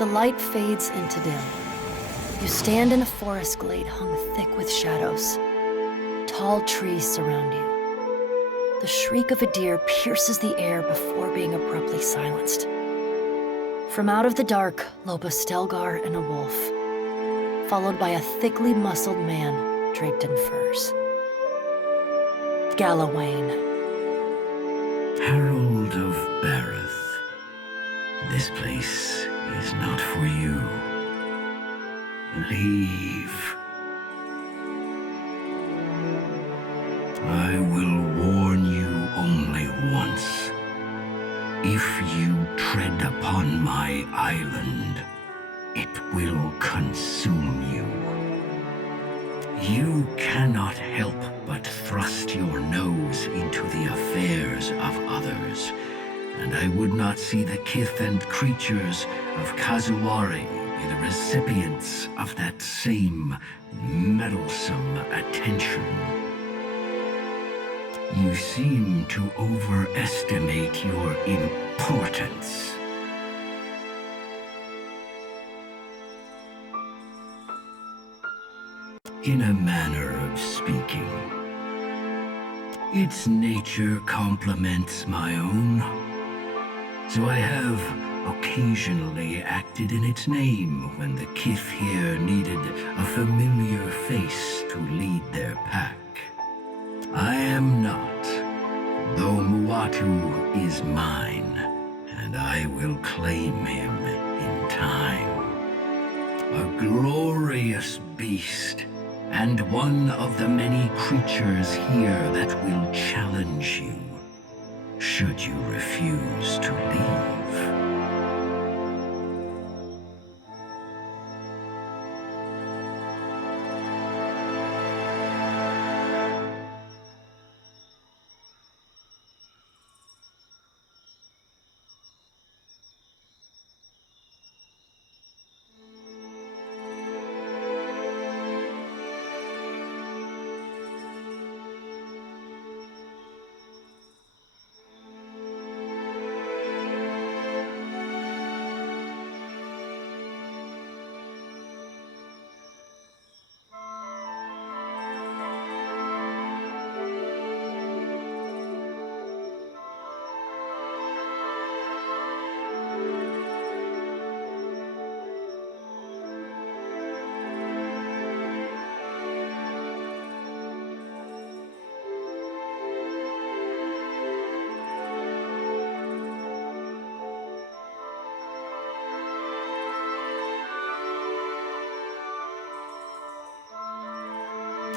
The light fades into dim. You stand in a forest glade hung thick with shadows. Tall trees surround you. The shriek of a deer pierces the air before being abruptly silenced. From out of the dark lope a Stelgar and a wolf, followed by a thickly muscled man draped in furs. Galawain. Herald of Bareth, this place is not for you. Leave. I will warn you only once. If you tread upon my island, it will consume you. You cannot help but thrust your nose into the affairs of others, and I would not see the kith and creatures of Kazuwari be the recipients of that same meddlesome attention. You seem to overestimate your importance. In a manner of speaking, its nature complements my own, so I have occasionally acted in its name when the kith here needed a familiar face to lead their pack. I am not, though Muatu is mine, and I will claim him in time. A glorious beast, and one of the many creatures here that will challenge you, should you refuse to leave.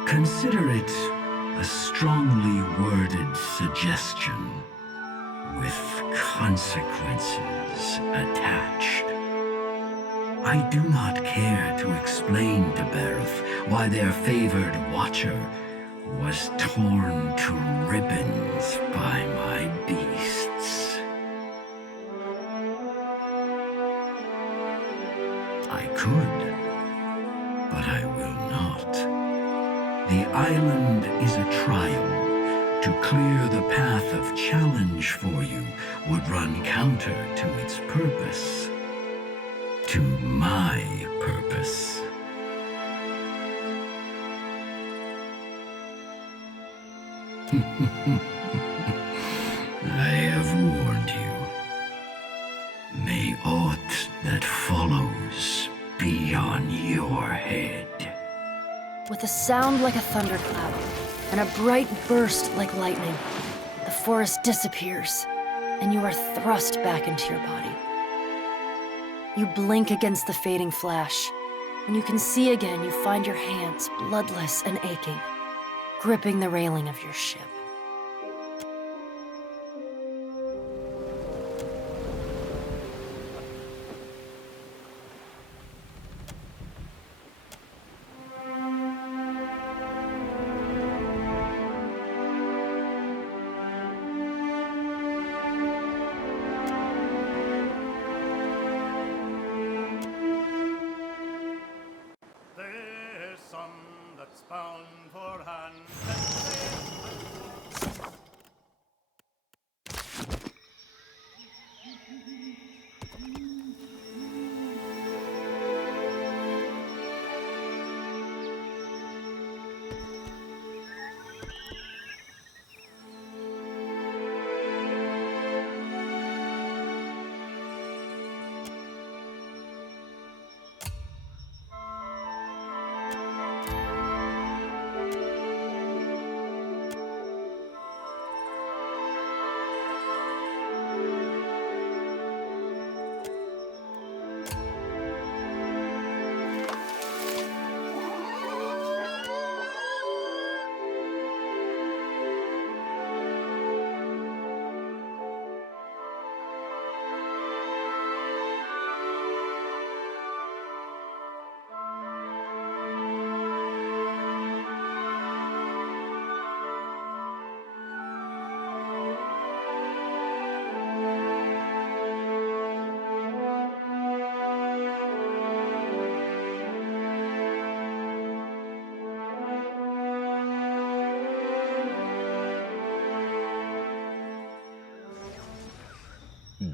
Consider it a strongly worded suggestion with consequences attached. I do not care to explain to Bareth why their favored watcher was torn to ribbons by my beasts. I could, but I will not. The island is a trial. To clear the path of challenge for you would run counter to its purpose. To my purpose. I have warned you. May aught that follows be on your head. With a sound like a thunderclap and a bright burst like lightning, the forest disappears, and you are thrust back into your body. You blink against the fading flash. When you can see again, you find your hands bloodless and aching, gripping the railing of your ship. Bound for hand.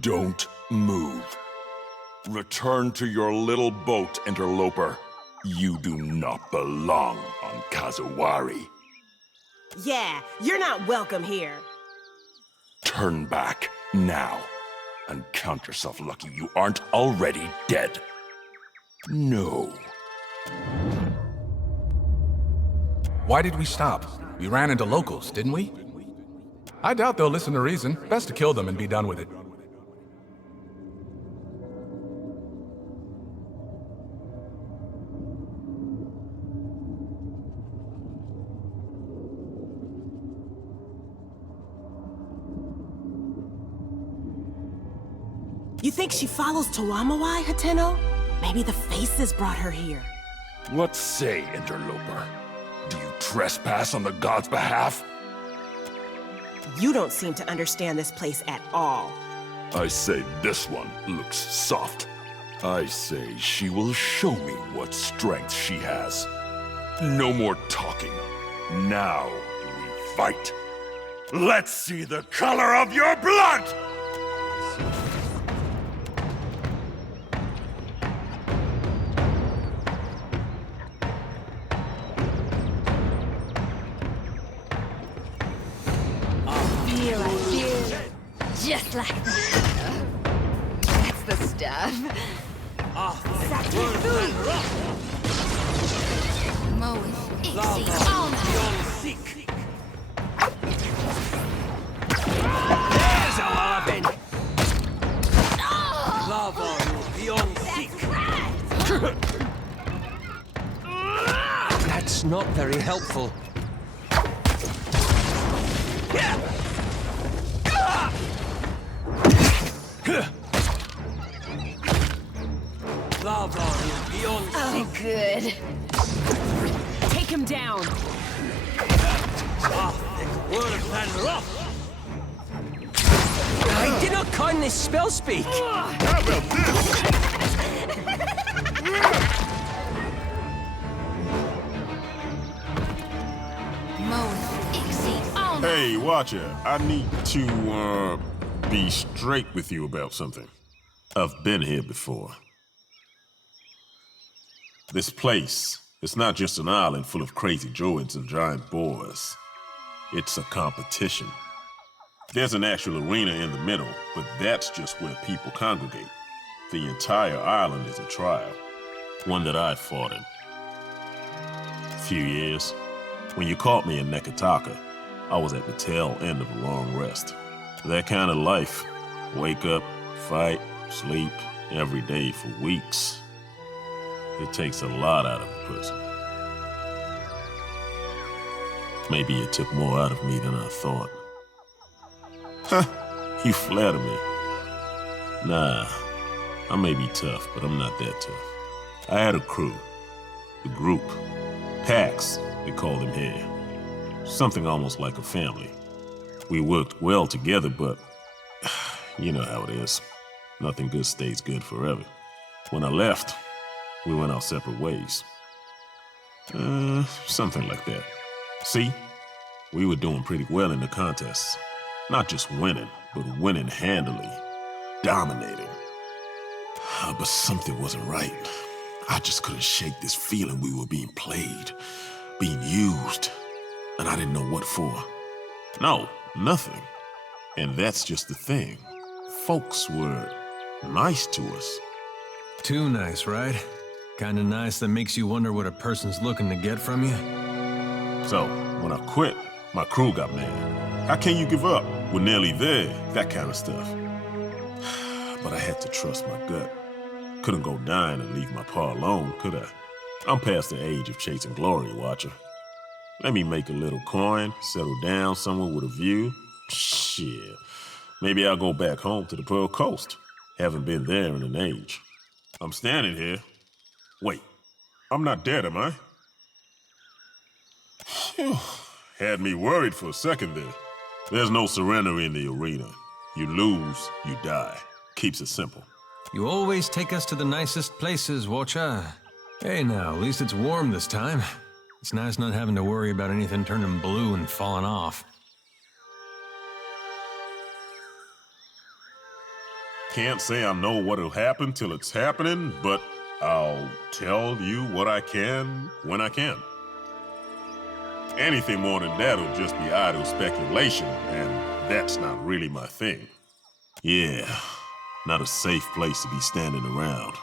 Don't move. Return to your little boat, interloper. You do not belong on Kazawari. Yeah, you're not welcome here. Turn back, now. And count yourself lucky you aren't already dead. No. Why did we stop? We ran into locals, didn't we? I doubt they'll listen to reason. Best to kill them and be done with it. You think she follows Tawamawai, Hateno? Maybe the faces brought her here. What say, interloper? Do you trespass on the gods' behalf? You don't seem to understand this place at all. I say this one looks soft. I say she will show me what strength she has. No more talking. Now we fight. Let's see the color of your blood! Just like that. That's the stuff. That's not very helpful. Oh, good. Take him down. I did not con this spell speak. Hey, Watcher, I need to, be straight with you about something. I've been here before. This place, it's not just an island full of crazy druids and giant boars. It's a competition. There's an actual arena in the middle, but that's just where people congregate. The entire island is a trial, one that I fought in. A few years. When you caught me in Nekataka, I was at the tail end of a long rest. That kind of life. Wake up, fight, sleep, every day for weeks. It takes a lot out of a person. Maybe it took more out of me than I thought. Huh, you flatter me. Nah, I may be tough, but I'm not that tough. I had a crew. The group. Packs, they call them here. Something almost like a family. We worked well together, but you know how it is. Nothing good stays good forever. When I left, we went our separate ways. Something like that. See, we were doing pretty well in the contests. Not just winning, but winning handily. Dominating. But something wasn't right. I just couldn't shake this feeling we were being played, being used, and I didn't know what for. No, nothing. And that's just the thing. Folks were nice to us. Too nice, right? Kinda nice that makes you wonder what a person's looking to get from you. So, when I quit, my crew got mad. How can you give up? We're nearly there, that kind of stuff. But I had to trust my gut. Couldn't go dying and leave my pa alone, could I? I'm past the age of chasing glory, Watcher. Let me make a little coin, settle down somewhere with a view. Shit. Maybe I'll go back home to the Pearl Coast. Haven't been there in an age. I'm standing here. Wait, I'm not dead, am I? Phew. Had me worried for a second there. There's no surrender in the arena. You lose, you die. Keeps it simple. You always take us to the nicest places, Watcha. Hey now, at least it's warm this time. It's nice not having to worry about anything turning blue and falling off. Can't say I know what'll happen till it's happening, but I'll tell you what I can when I can. Anything more than that'll just be idle speculation, and that's not really my thing. Yeah, not a safe place to be standing around.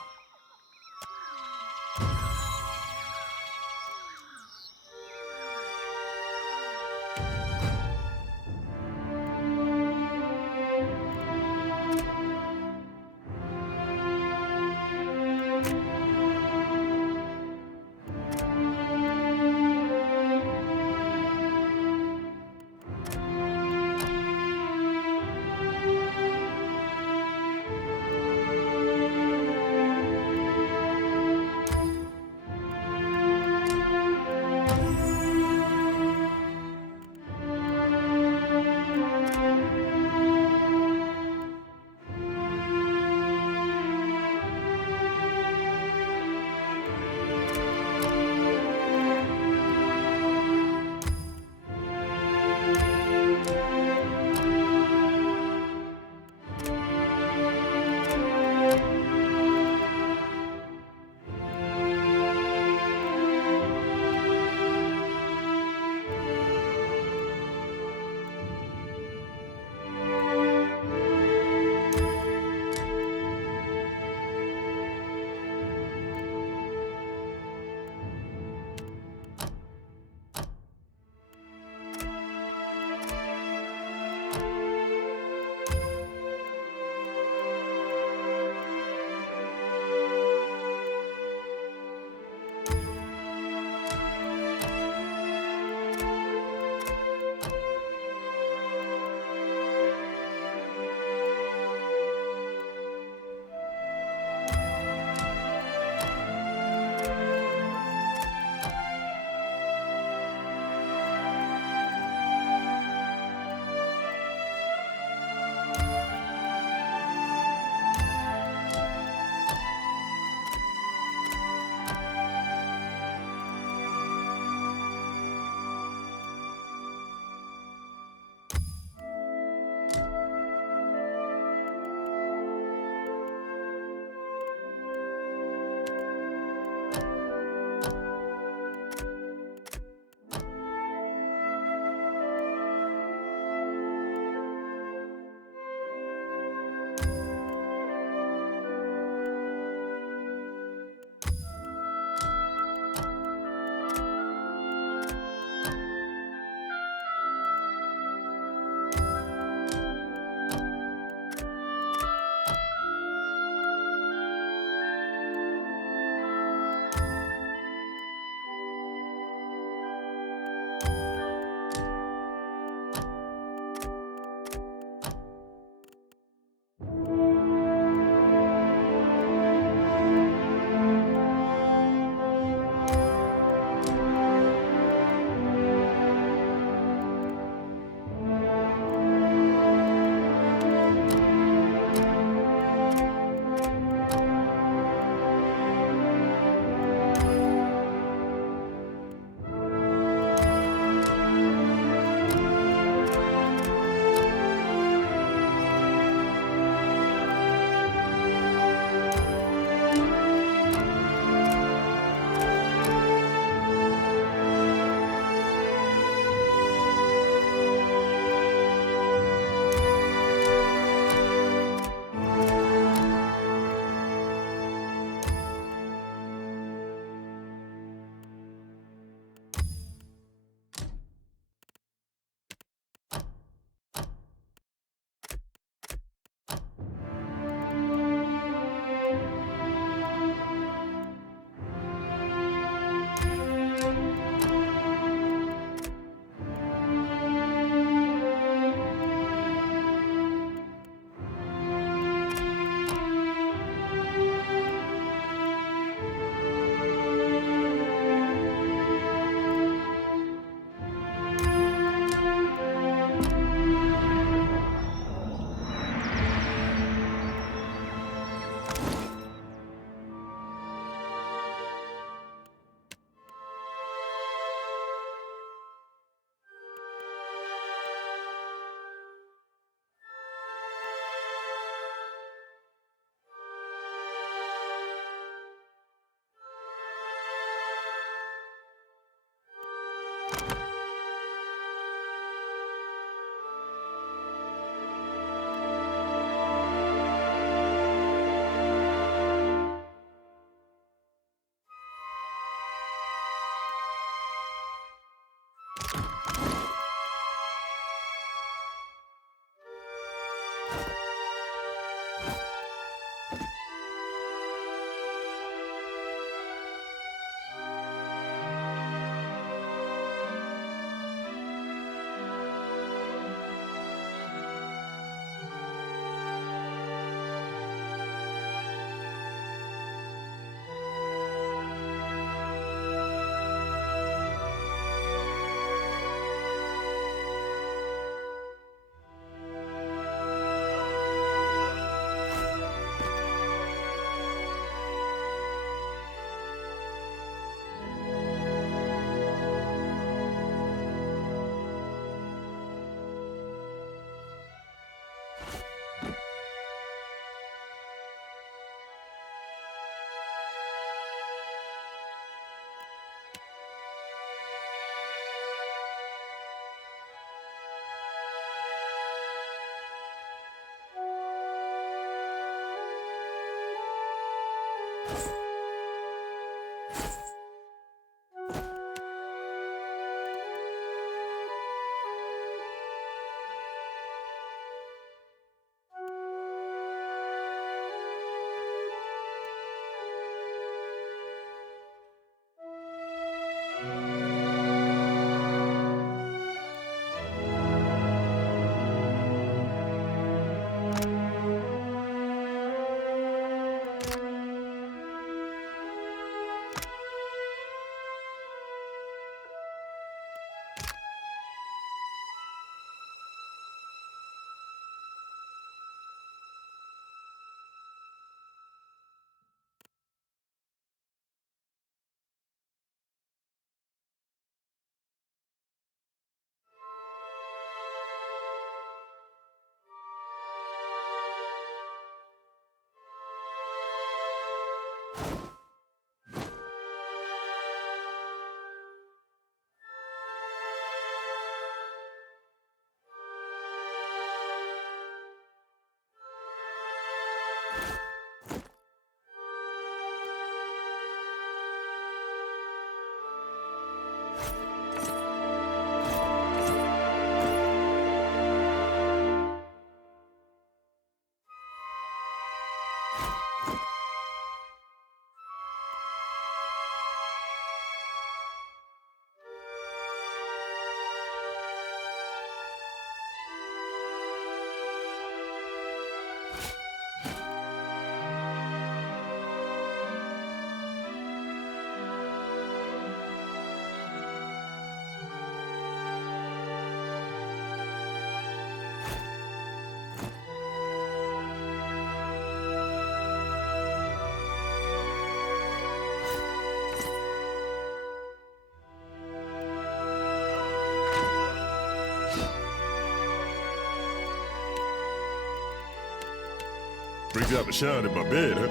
Brings out the shine in my bed, huh?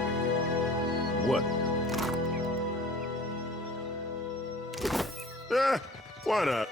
What? Why not?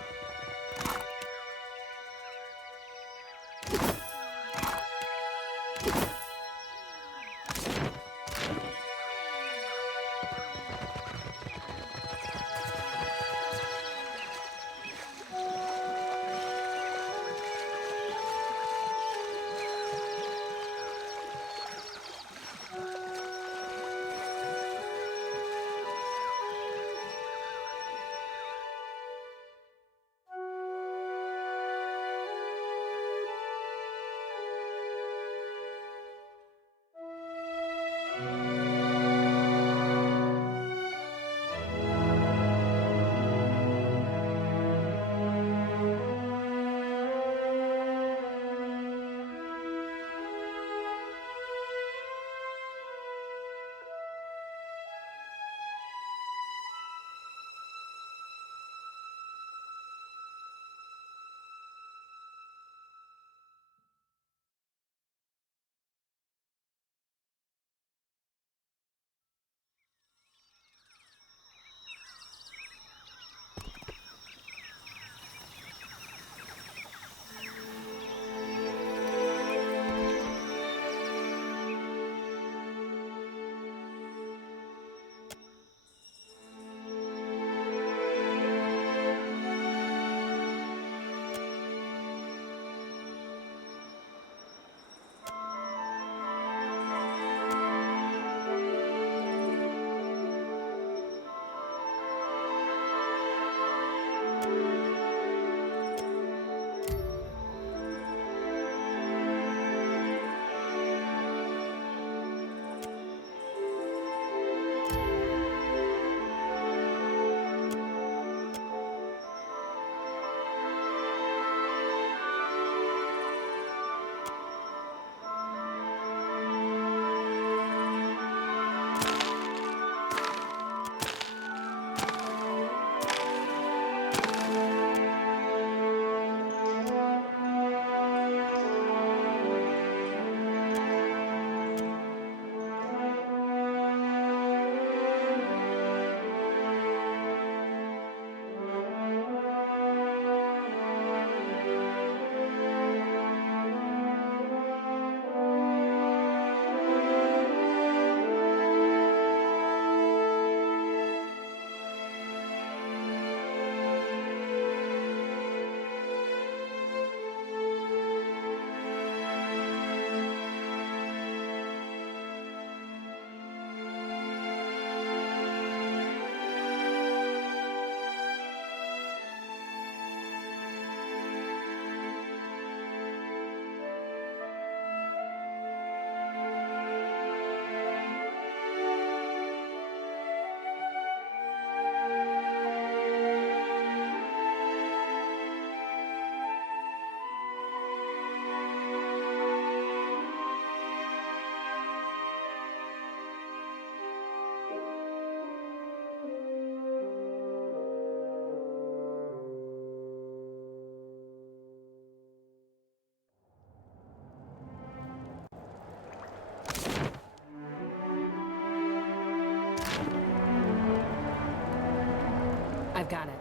I've got it.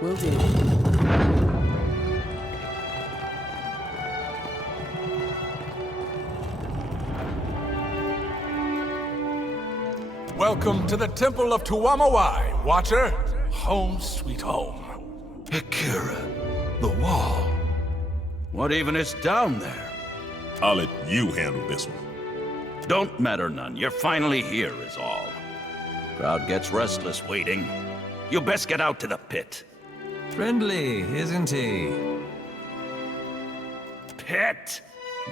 Will do. Welcome to the Temple of Tuamawai, Watcher. Home sweet home. Akira, the wall. What even is down there? I'll let you handle this one. Don't matter none. You're finally here is all. Crowd gets restless waiting. You best get out to the pit. Friendly, isn't he? Pit?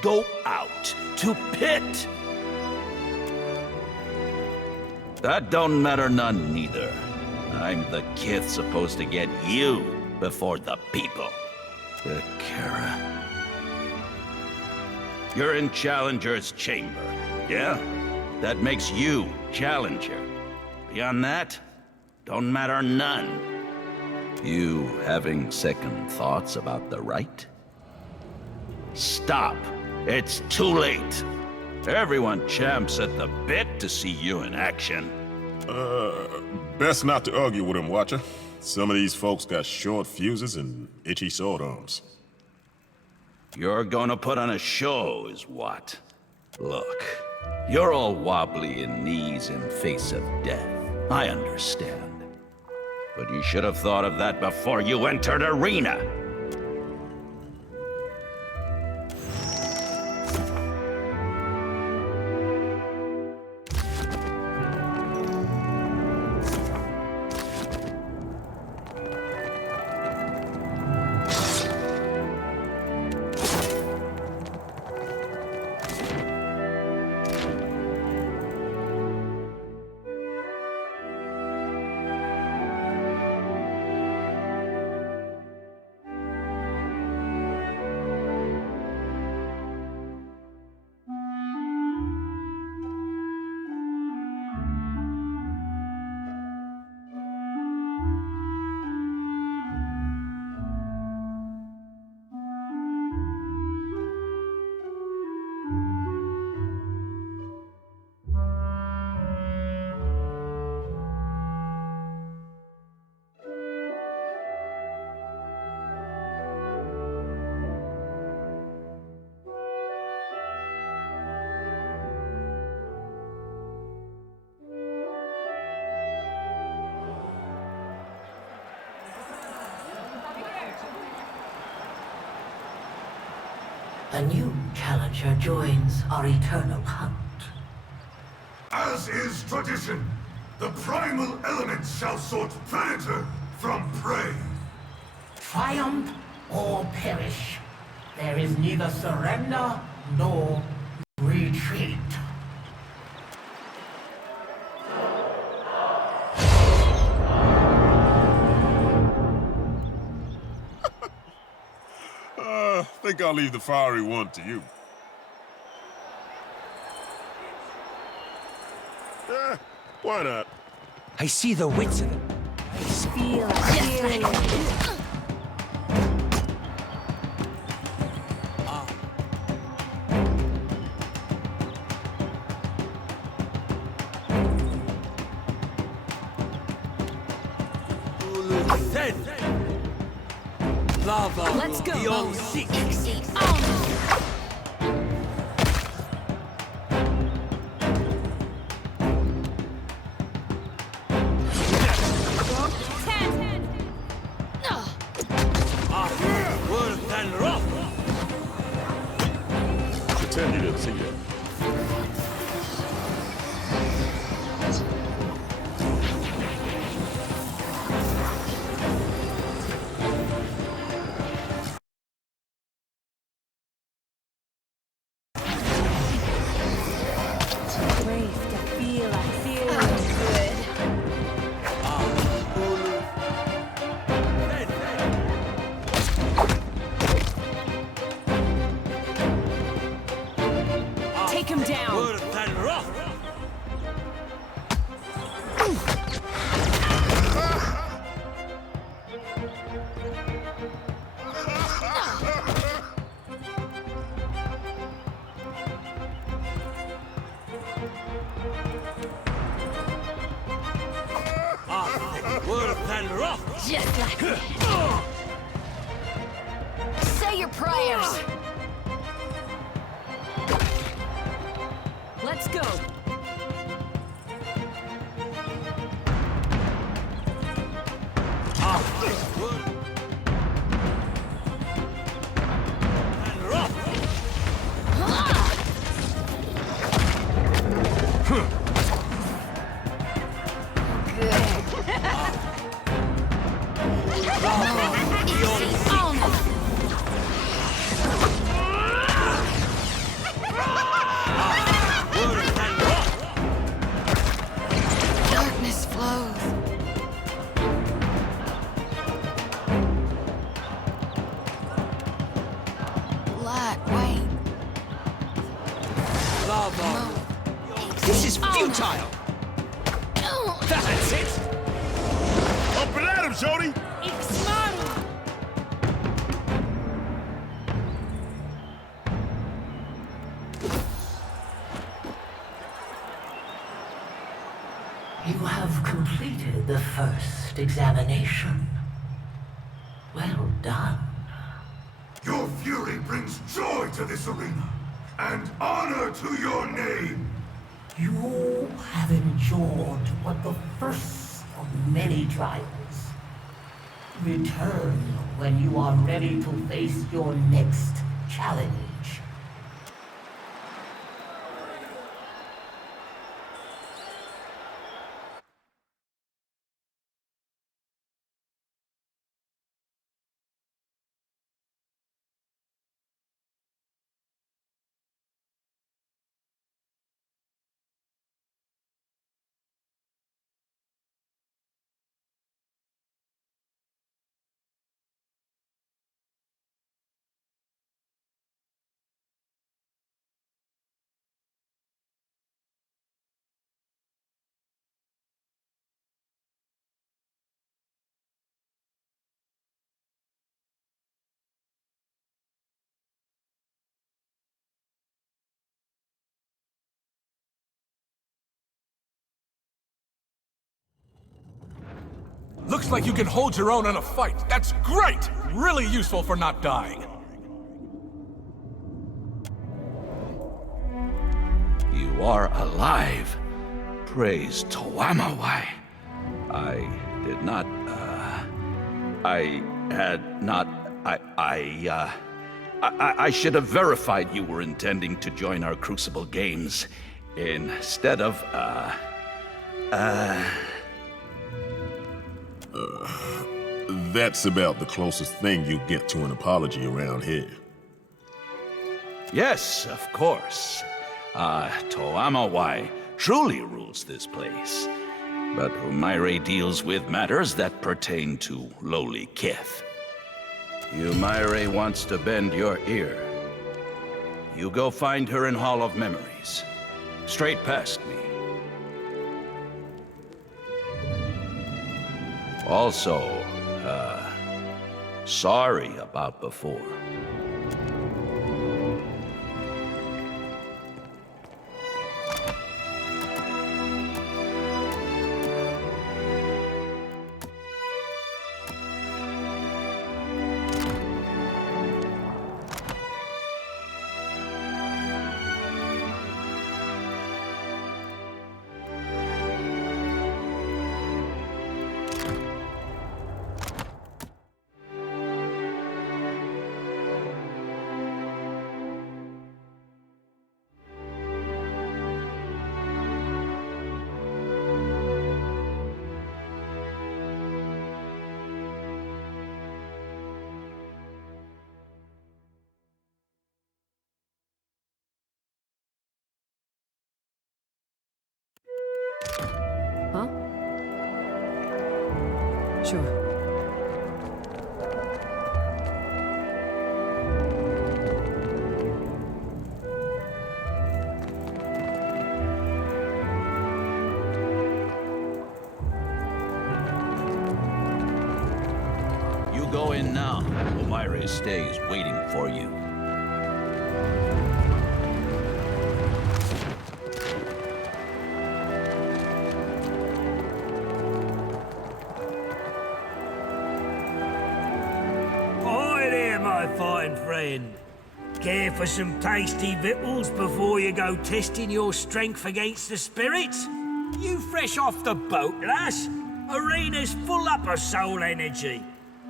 Go out to pit. That don't matter none neither. I'm the kid supposed to get you before the people. Akira. You're in Challenger's chamber, yeah? That makes you Challenger. Beyond that, don't matter none. You having second thoughts about the right? Stop. It's too late. Everyone champs at the bit to see you in action. Best not to argue with him, Watcher. Some of these folks got short fuses and itchy sword arms. You're gonna put on a show, is what? Look, you're all wobbly in knees in face of death. I understand. But you should have thought of that before you entered arena. A new challenger joins our eternal hunt. As is tradition, the primal elements shall sort predator from prey. Triumph or perish. There is neither surrender nor retreat. Think I'll leave the fiery one to you. Why not? I see the wits of them. Feel Let's go. Pretend you didn't see it. Take him down. Just like me. Say your prayers. Let's go. Darkness flows. Light, wait. This is futile. That's it. Up and at him, Jody! You have completed the first examination. Well done. Your fury brings joy to this arena, and honor to your name. You have endured but the first of many trials. Return when you are ready to face your next challenge. Looks like you can hold your own in a fight. That's great! Really useful for not dying. You are alive. Praise Toamawai. I did not, I should have verified you were intending to join our Crucible games instead of, That's about the closest thing you get to an apology around here. Yes, of course. Toamawai truly rules this place. But Umaire deals with matters that pertain to lowly kith. Umaire wants to bend your ear. You go find her in Hall of Memories. Straight past me. Also, sorry about before. Huh? Sure. You go in now. Umaire's stay is waiting for you. Fine friend. Care for some tasty victuals before you go testing your strength against the spirits? You fresh off the boat, lass? Arena's full up of soul energy.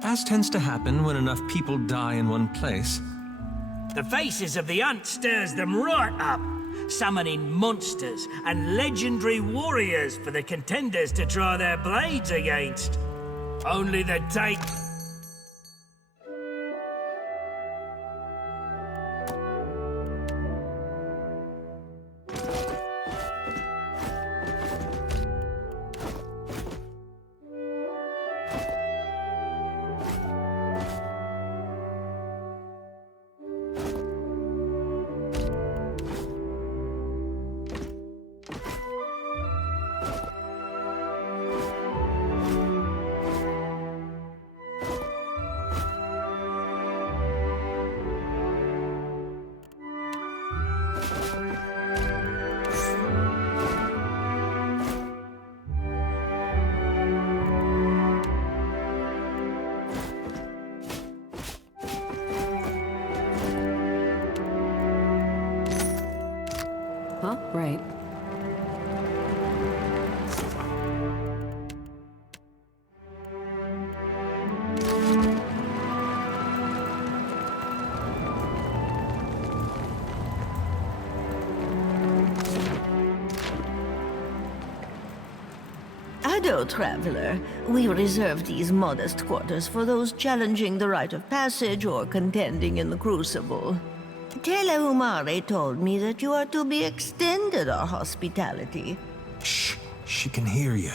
As tends to happen when enough people die in one place. The faces of the hunt stirs them right up, summoning monsters and legendary warriors for the contenders to try their blades against. Only the take... Huh? Right. Ado, traveler. We reserve these modest quarters for those challenging the rite of passage or contending in the crucible. Tele Umare told me that you are to be extended our hospitality. Shh, she can hear you.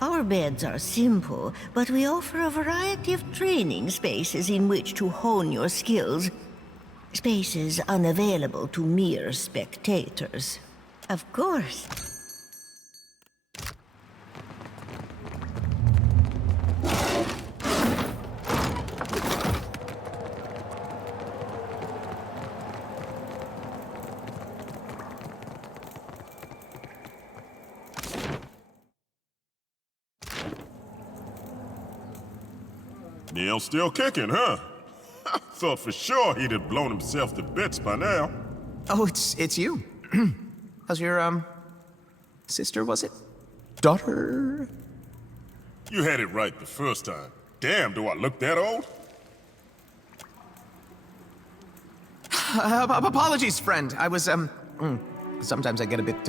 Our beds are simple, but we offer a variety of training spaces in which to hone your skills. Spaces unavailable to mere spectators. Of course. Neil's still kicking, huh? Thought for sure he'd have blown himself to bits by now. Oh, it's you. How's your, sister, was it? Daughter? You had it right the first time. Damn, do I look that old? Apologies, friend. I was, sometimes I get a bit,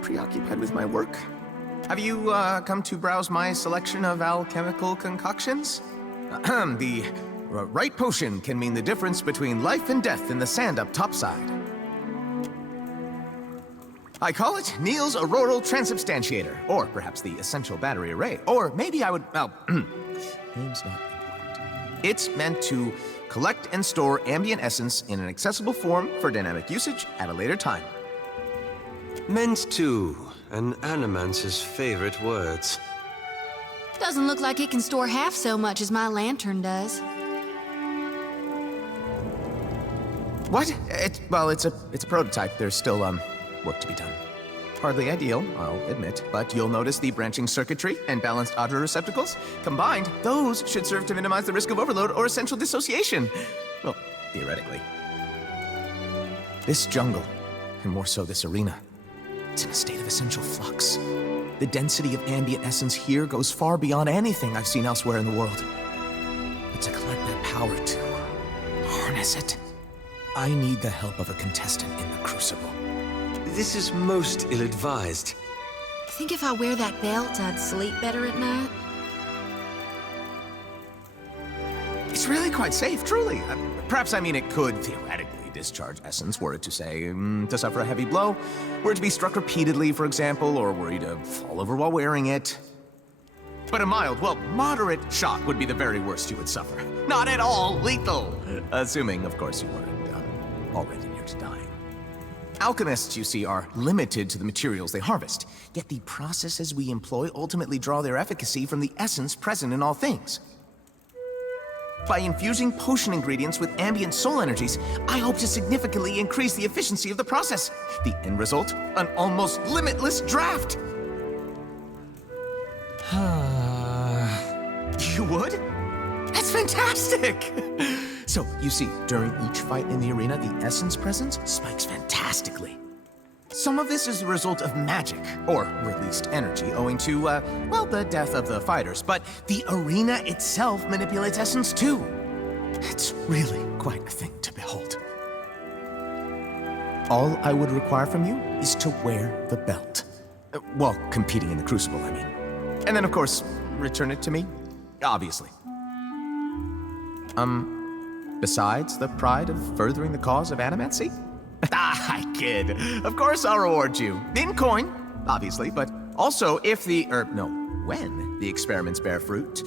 preoccupied with my work. Have you, come to browse my selection of alchemical concoctions? The right potion can mean the difference between life and death in the sand up topside. I call it Neil's Auroral Transubstantiator, or perhaps the Essential Battery Array, or maybe I would, well, name's not important. It's meant to collect and store ambient essence in an accessible form for dynamic usage at a later time. Meant to, an animance's favorite words. Doesn't look like it can store half so much as my lantern does. What? Well, it's a prototype. There's still, work to be done. Hardly ideal, I'll admit, but you'll notice the branching circuitry and balanced audio receptacles. Combined, those should serve to minimize the risk of overload or essential dissociation. Well, theoretically. This jungle, and more so this arena, it's in a state of essential flux. The density of ambient essence here goes far beyond anything I've seen elsewhere in the world. But to collect that power, to harness it, I need the help of a contestant in the Crucible. This is most ill-advised. Think if I wear that belt, I'd sleep better at night? It's really quite safe, truly. Perhaps, I mean, it could theoretically discharge essence, were it to say, to suffer a heavy blow, were it to be struck repeatedly, for example, or were you to fall over while wearing it. But a mild, well, moderate shock would be the very worst you would suffer. Not at all lethal! Assuming, of course, you weren't already near to dying. Alchemists, you see, are limited to the materials they harvest, yet the processes we employ ultimately draw their efficacy from the essence present in all things. By infusing potion ingredients with ambient soul energies, I hope to significantly increase the efficiency of the process. The end result, an almost limitless draft! You would? That's fantastic! So, you see, during each fight in the arena, the essence presence spikes fantastically. Some of this is the result of magic, or released energy, owing to, well, the death of the fighters, but the arena itself manipulates essence too. It's really quite a thing to behold. All I would require from you is to wear the belt. Well, competing in the Crucible, I mean. And then, of course, return it to me, obviously. Besides the pride of furthering the cause of animancy? I kid. Of course I'll reward you. In coin, obviously, but also if when the experiments bear fruit,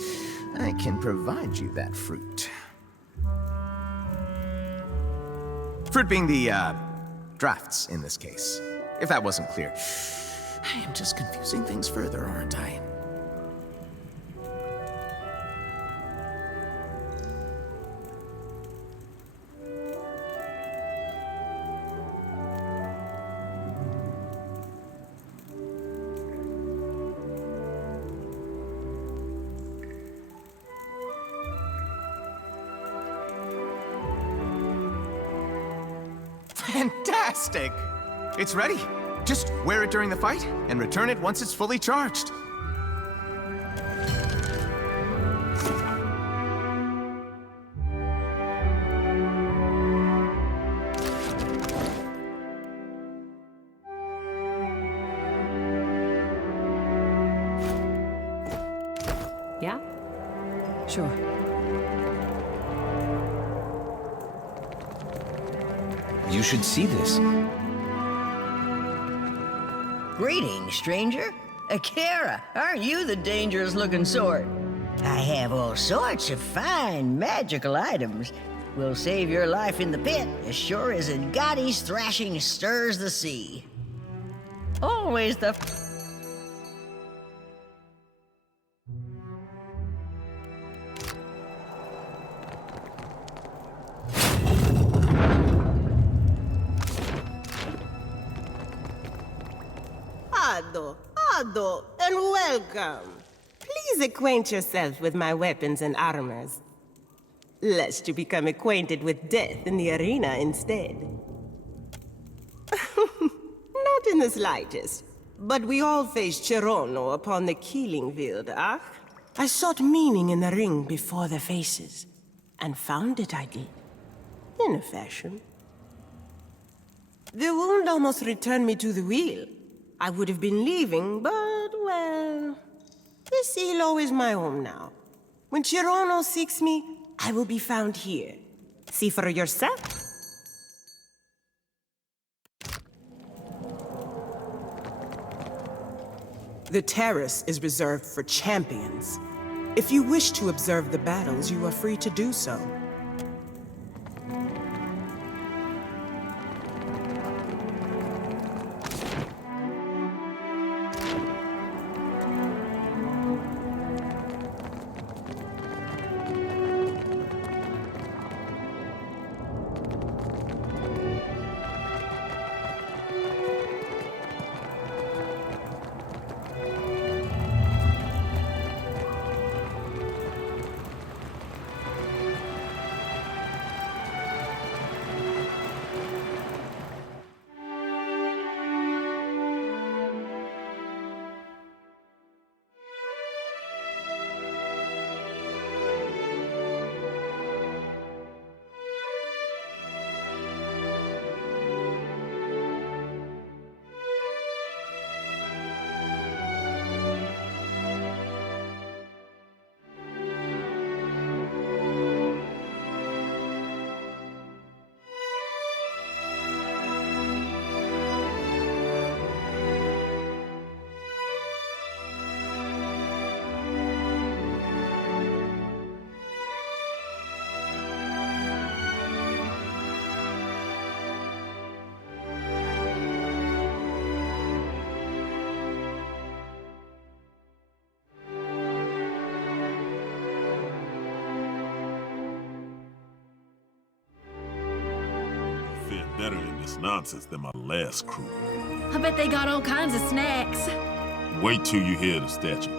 I can provide you that fruit. Fruit being the, drafts in this case. If that wasn't clear. I am just confusing things further, aren't I? Fantastic! It's ready. Just wear it during the fight and return it once it's fully charged. Yeah? Sure. You should see this. Greetings, stranger. Akira, aren't you the dangerous-looking sort? I have all sorts of fine magical items. Will save your life in the pit as sure as Ngati's thrashing stirs the sea. Always the... Ado, and welcome. Please acquaint yourself with my weapons and armors, lest you become acquainted with death in the arena instead. Not in the slightest, but we all face Chirono upon the killing field, ah? I sought meaning in the ring before the faces, and found it, I did. In a fashion. The wound almost returned me to the wheel. I would have been leaving, but, well... This Ilo is my home now. When Chirono seeks me, I will be found here. See for yourself. The terrace is reserved for champions. If you wish to observe the battles, you are free to do so. Better than this nonsense than my last crew. I bet they got all kinds of snacks. Wait till you hear the statue.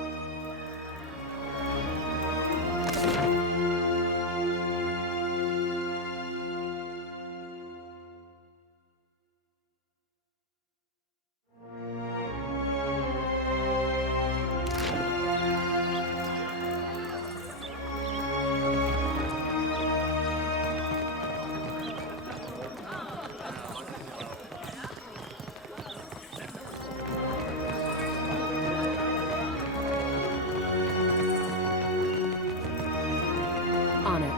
On it.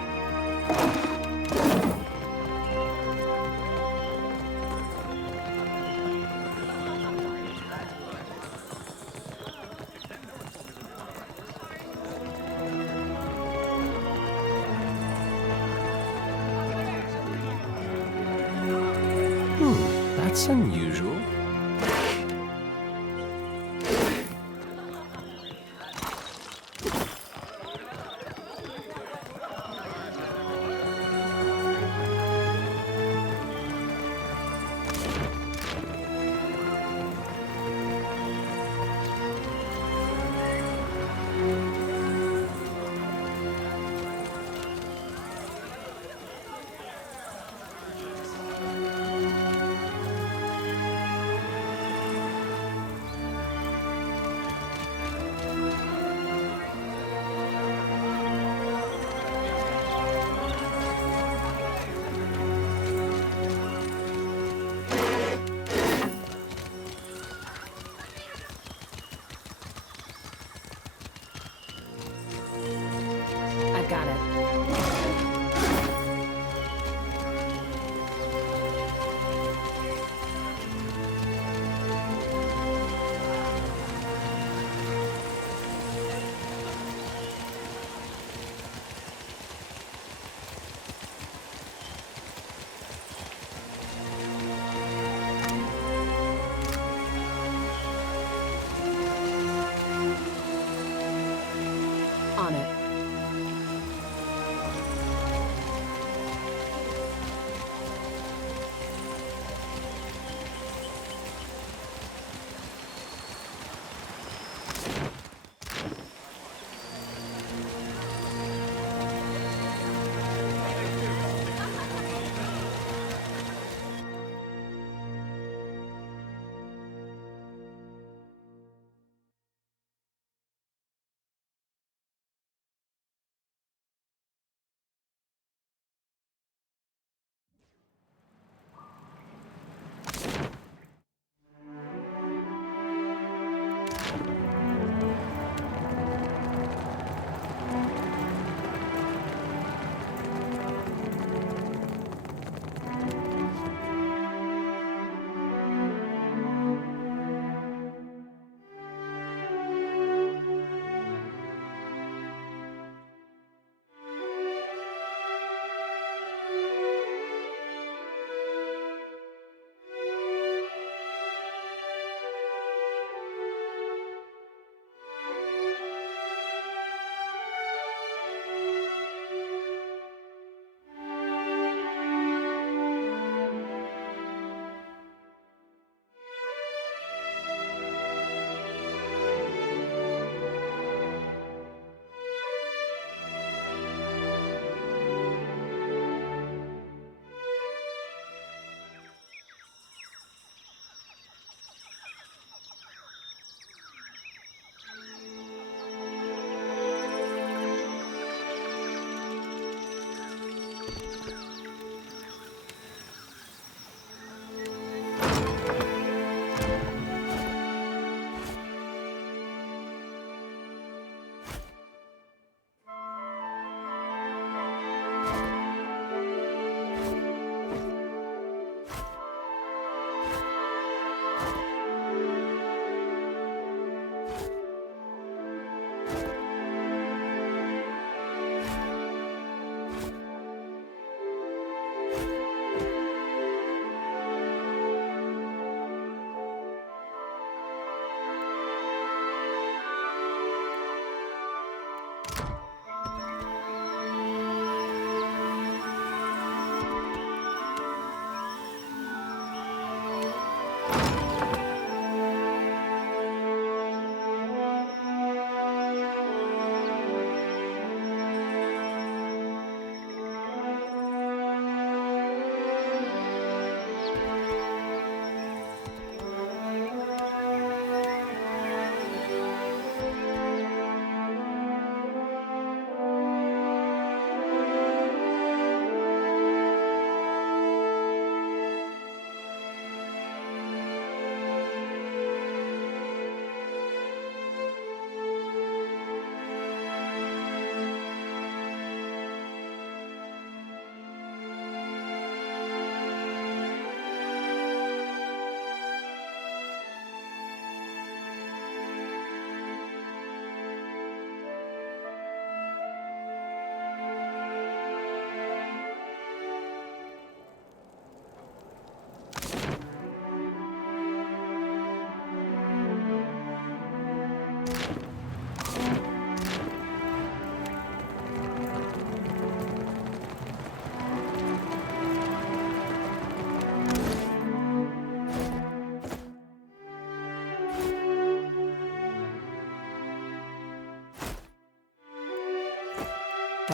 That's unusual.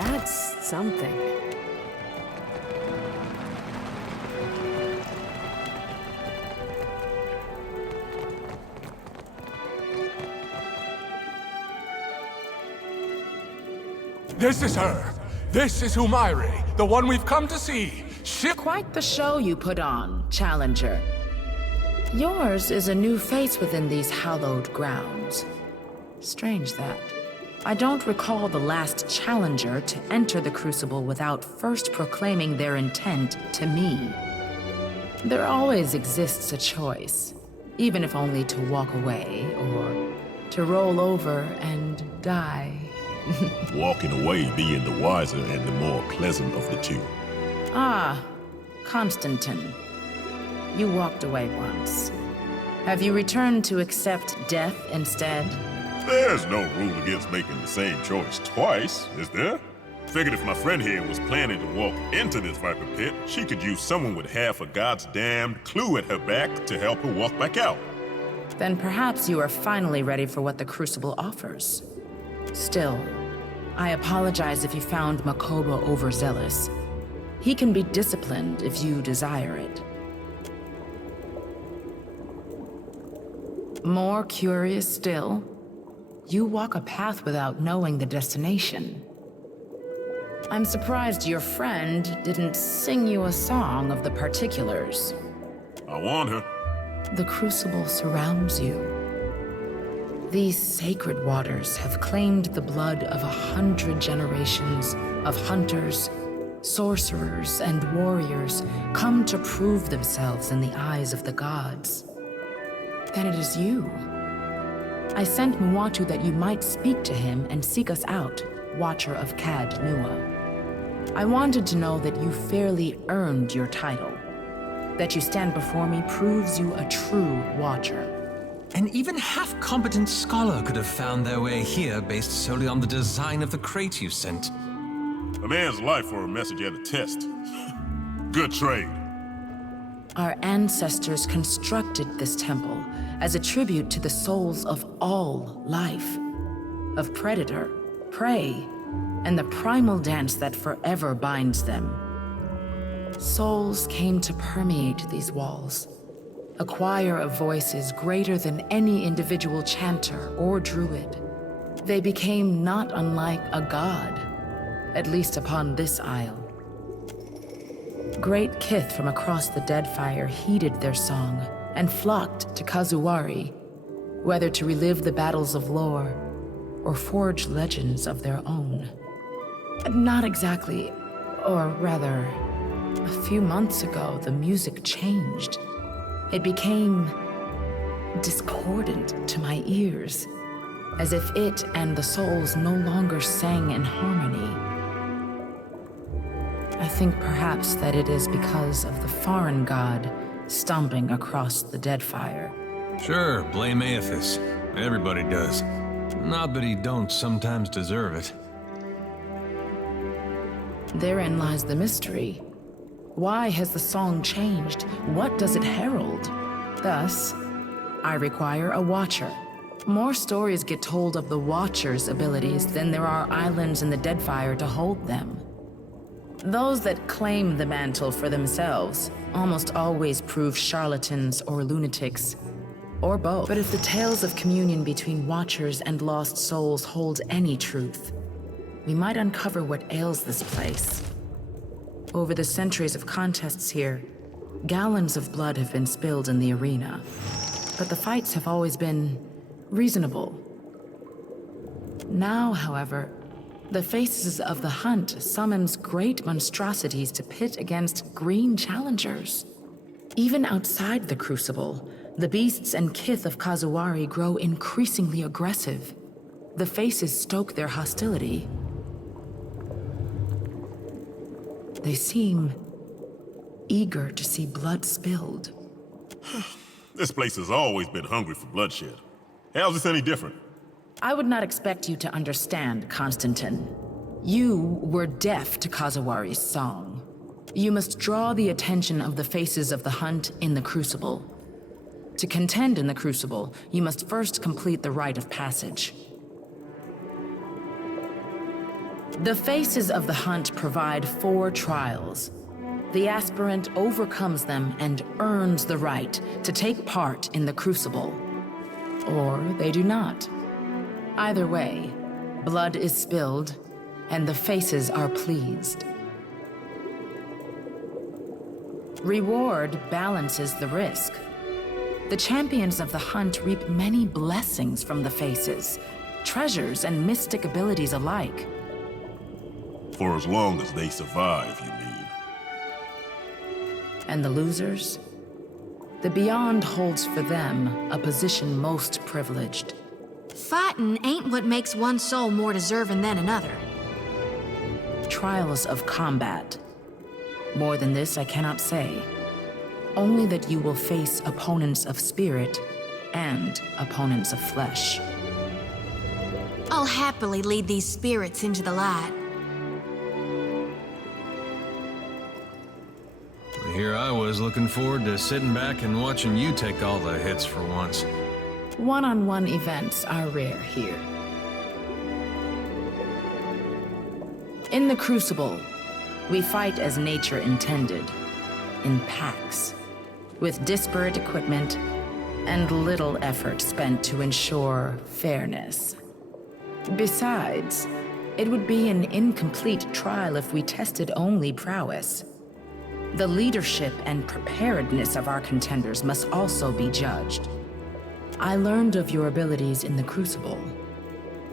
That's something. This is her. This is Humaire, the one we've come to see. Quite the show you put on, Challenger. Yours is a new face within these hallowed grounds. Strange that. I don't recall the last Challenger to enter the Crucible without first proclaiming their intent to me. There always exists a choice, even if only to walk away or to roll over and die. Walking away being the wiser and the more pleasant of the two. Ah, Constantine. You walked away once. Have you returned to accept death instead? There's no rule against making the same choice twice, is there? Figured if my friend here was planning to walk into this viper pit, she could use someone with half a god's damned clue at her back to help her walk back out. Then perhaps you are finally ready for what the Crucible offers. Still, I apologize if you found Makoba overzealous. He can be disciplined if you desire it. More curious still, you walk a path without knowing the destination. I'm surprised your friend didn't sing you a song of the particulars. I warned her. The Crucible surrounds you. These sacred waters have claimed the blood of 100 generations of hunters, sorcerers, and warriors come to prove themselves in the eyes of the gods. Then it is you. I sent Muatu that you might speak to him and seek us out, Watcher of Cad Nua. I wanted to know that you fairly earned your title. That you stand before me proves you a true Watcher. An even half-competent scholar could have found their way here based solely on the design of the crate you sent. A man's life for a message at a test. Good trade. Our ancestors constructed this temple as a tribute to the souls of all life. Of predator, prey, and the primal dance that forever binds them. Souls came to permeate these walls. A choir of voices greater than any individual chanter or druid. They became not unlike a god, at least upon this isle. Great kith from across the Deadfire heeded their song and flocked to Kazuwari, whether to relive the battles of lore or forge legends of their own. Not exactly, or rather, a few months ago the music changed. It became discordant to my ears, as if it and the souls no longer sang in harmony. I think perhaps that it is because of the foreign god stomping across the Deadfire. Sure, blame Aethys. Everybody does. Not that he don't sometimes deserve it. Therein lies the mystery. Why has the song changed? What does it herald? Thus, I require a Watcher. More stories get told of the Watcher's abilities than there are islands in the Deadfire to hold them. Those that claim the mantle for themselves almost always prove charlatans or lunatics, or both. But if the tales of communion between Watchers and lost souls hold any truth, we might uncover what ails this place. Over the centuries of contests here, gallons of blood have been spilled in the arena, but the fights have always been reasonable. Now, however, the faces of the hunt summons great monstrosities to pit against green challengers. Even outside the Crucible, the beasts and kith of Kazuwari grow increasingly aggressive. The faces stoke their hostility. They seem eager to see blood spilled. This place has always been hungry for bloodshed. How's this any different? I would not expect you to understand, Constantine. You were deaf to Kazuwari's song. You must draw the attention of the faces of the hunt in the Crucible. To contend in the Crucible, you must first complete the rite of passage. The Faces of the Hunt provide 4 trials. The aspirant overcomes them and earns the right to take part in the Crucible. Or they do not. Either way, blood is spilled, and the Faces are pleased. Reward balances the risk. The champions of the hunt reap many blessings from the Faces, treasures and mystic abilities alike. For as long as they survive, you mean? And the losers? The Beyond holds for them a position most privileged. Fighting ain't what makes one soul more deserving than another. Trials of combat. More than this, I cannot say. Only that you will face opponents of spirit and opponents of flesh. I'll happily lead these spirits into the light. Here I was looking forward to sitting back and watching you take all the hits for once. One-on-one events are rare here. In the Crucible, we fight as nature intended, in packs, with disparate equipment and little effort spent to ensure fairness. Besides, it would be an incomplete trial if we tested only prowess. The leadership and preparedness of our contenders must also be judged. I learned of your abilities in the Crucible.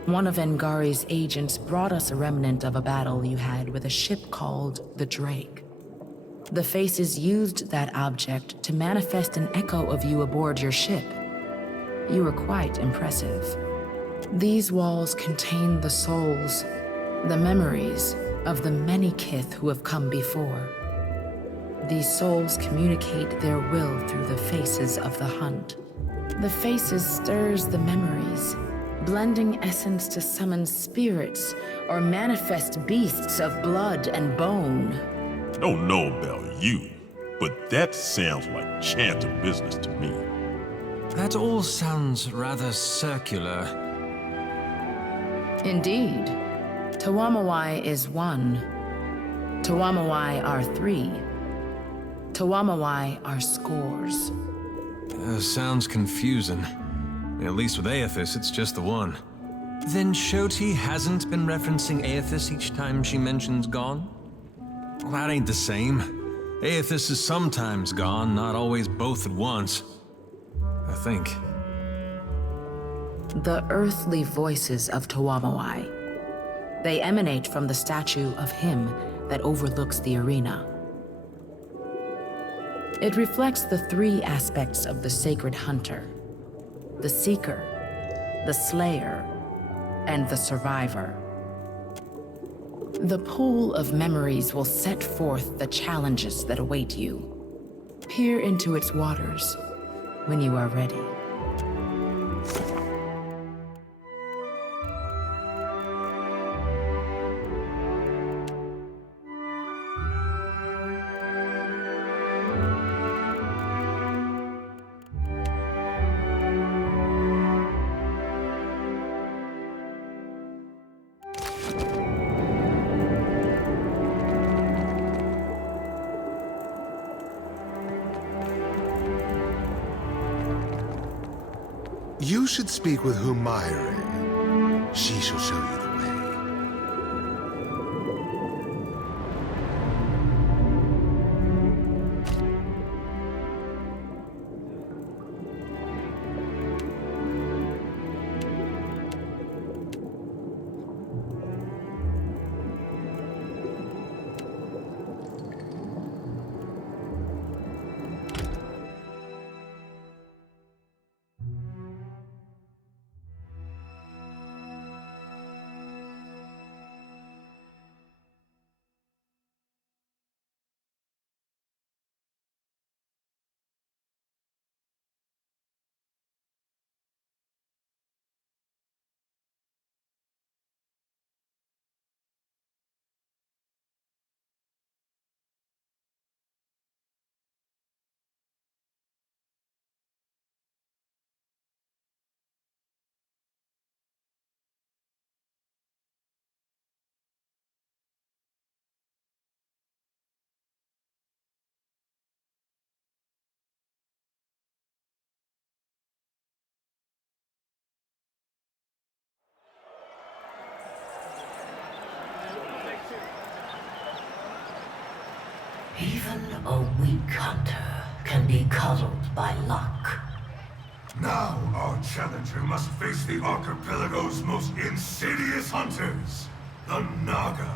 One of Engari's agents brought us a remnant of a battle you had with a ship called the Drake. The Faces used that object to manifest an echo of you aboard your ship. You were quite impressive. These walls contain the souls, the memories of the many kith who have come before. These souls communicate their will through the Faces of the Hunt. The Faces stirs the memories, blending essence to summon spirits or manifest beasts of blood and bone. Don't know about you, but that sounds like chanter business to me. That all sounds rather circular. Indeed. Tawamawai is 1. Tawamawai are 3. Tawamawai are scores. Sounds confusing. At least with Aethys, it's just the one. Then Shoti hasn't been referencing Aethys each time she mentions gone? Well, that ain't the same. Aethys is sometimes gone, not always both at once. I think. The earthly voices of Tawamawai. They emanate from the statue of him that overlooks the arena. It reflects the 3 aspects of the sacred hunter: the seeker, the slayer, and the survivor. The pool of memories will set forth the challenges that await you. Peer into its waters when you are ready. You should speak with Humayre. She shall show you the way. A weak hunter can be coddled by luck. Now our challenger must face the archipelago's most insidious hunters, the Naga.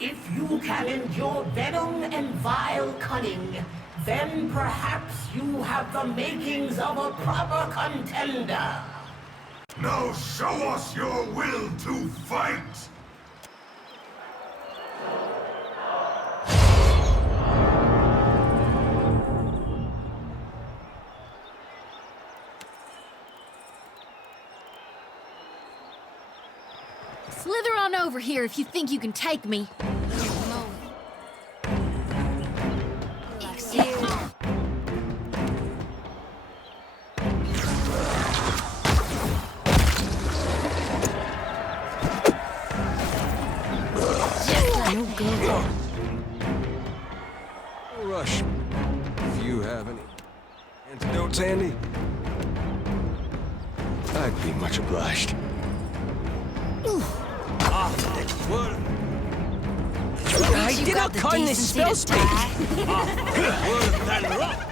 If you can endure venom and vile cunning, then perhaps you have the makings of a proper contender. Now show us your will to fight! Slither on over here if you think you can take me. No rush. If you have any antidotes handy, I'd be much obliged. I did not coin this spell speak. Worth that rock.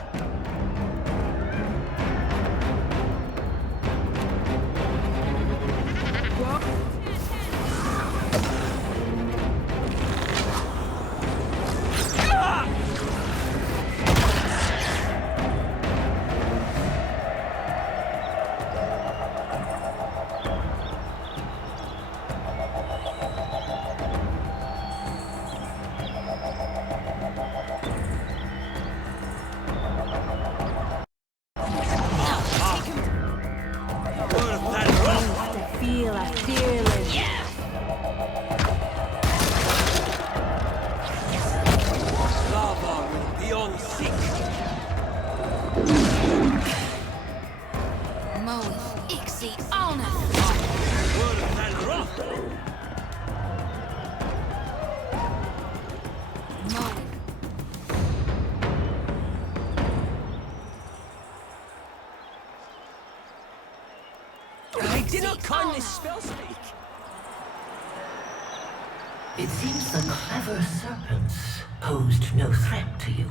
I did not coin this spell speak. It seems the clever serpents posed no threat to you.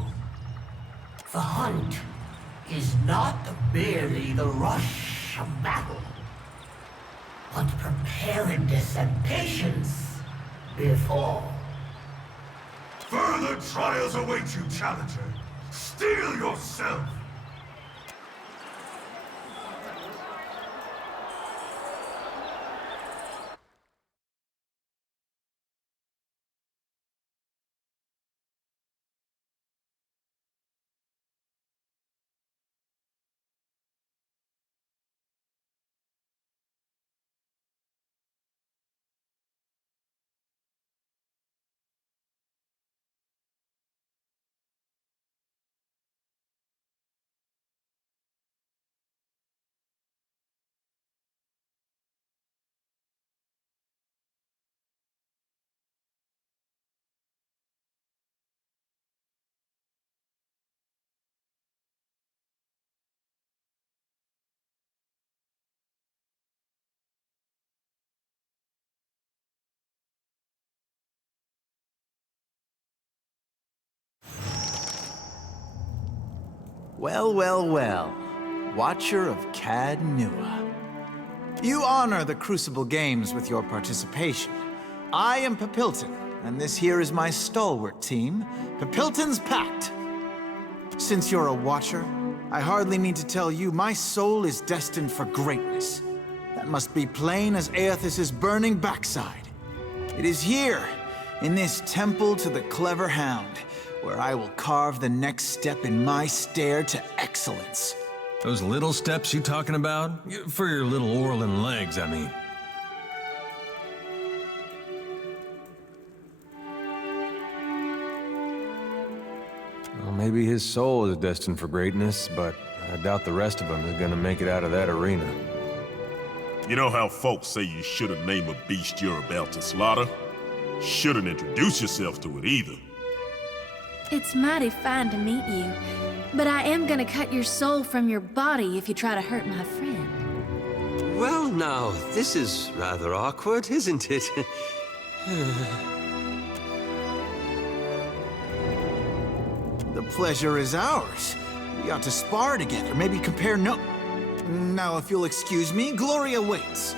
The hunt is not merely the rush of battle, but preparedness and patience before. Further trials await you, challenger. Steel yourself! Well, well, well. Watcher of Cad Nua. You honor the Crucible Games with your participation. I am Papilton, and this here is my stalwart team, Papilton's Pact. Since you're a Watcher, I hardly need to tell you my soul is destined for greatness. That must be plain as Aethys' burning backside. It is here, in this temple to the clever hound, where I will carve the next step in my stair to excellence. Those little steps you talking about? For your little Orlin legs, I mean. Well, maybe his soul is destined for greatness, but I doubt the rest of him is gonna make it out of that arena. You know how folks say you shouldn't name a beast you're about to slaughter? Shouldn't introduce yourself to it either. It's mighty fine to meet you, but I am gonna cut your soul from your body if you try to hurt my friend. Well, now, this is rather awkward, isn't it? pleasure is ours. We ought to spar together, maybe compare no... Now, if you'll excuse me, glory awaits.